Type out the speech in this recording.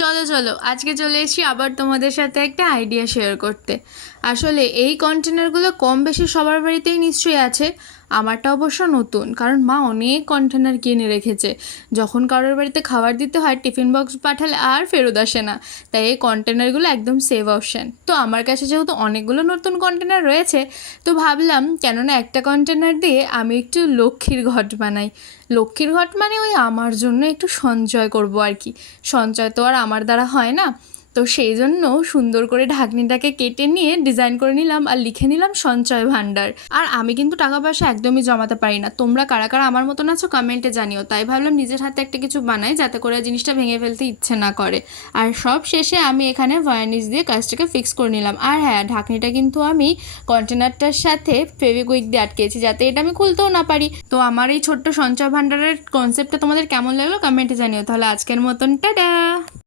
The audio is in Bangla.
চলো চলো আজকে চলে এসেছি আবার তোমাদের সাথে একটা আইডিয়া শেয়ার করতে। আসলে এই কন্টেনারগুলো কম বেশি সবার বাড়িতেই নিশ্চয়ই আছে। আমারটা অবশ্য নতুন, কারণ মা অনেক কন্টেনার কিনে রেখেছে। যখন কারোর বাড়িতে খাবার দিতে হয় টিফিন বক্স পাঠালে আর ফেরত আসে না, তাই এই কন্টেনারগুলো একদম সেভ অপশান। তো আমার কাছে যেহেতু অনেকগুলো নতুন কন্টেনার রয়েছে, তো ভাবলাম কেননা একটা কন্টেনার দিয়ে আমি একটু লক্ষ্মীর ঘট বানাই। লক্ষ্মীর ঘট মানে ওই আমার জন্য একটু সঞ্চয় করব আর কি। সঞ্চয় তো আর আমার দ্বারা হয় না, তো সেই জন্য সুন্দর করে ঢাকনিটাকে কেটে নিয়ে ডিজাইন করে নিলাম আর লিখে নিলাম সঞ্চয় ভাণ্ডার। আর আমি কিন্তু টাকা পয়সা একদমই জমাতে পারি না, তোমরা কারা কারা আমার মতন আছো কমেন্টে জানিও। তাই ভাবলাম নিজের হাতে একটা কিছু বানাই যাতে করে জিনিসটা ভেঙে ফেলতে ইচ্ছে না করে। আর সব শেষে আমি এখানে ভার্নিশ দিয়ে কাজটাকে ফিক্স করে নিলাম। আর হ্যাঁ, ঢাকনিটা কিন্তু আমি কন্টেনারটার সাথে ফেভিকুইক দিয়ে আটকেছি যাতে এটা আমি খুলতেও না পারি। তো আমার এই ছোট্ট সঞ্চয় ভাণ্ডারের কনসেপ্টটা তোমাদের কেমন লাগলো কমেন্টে জানিও। তাহলে আজকের মতন টাটা।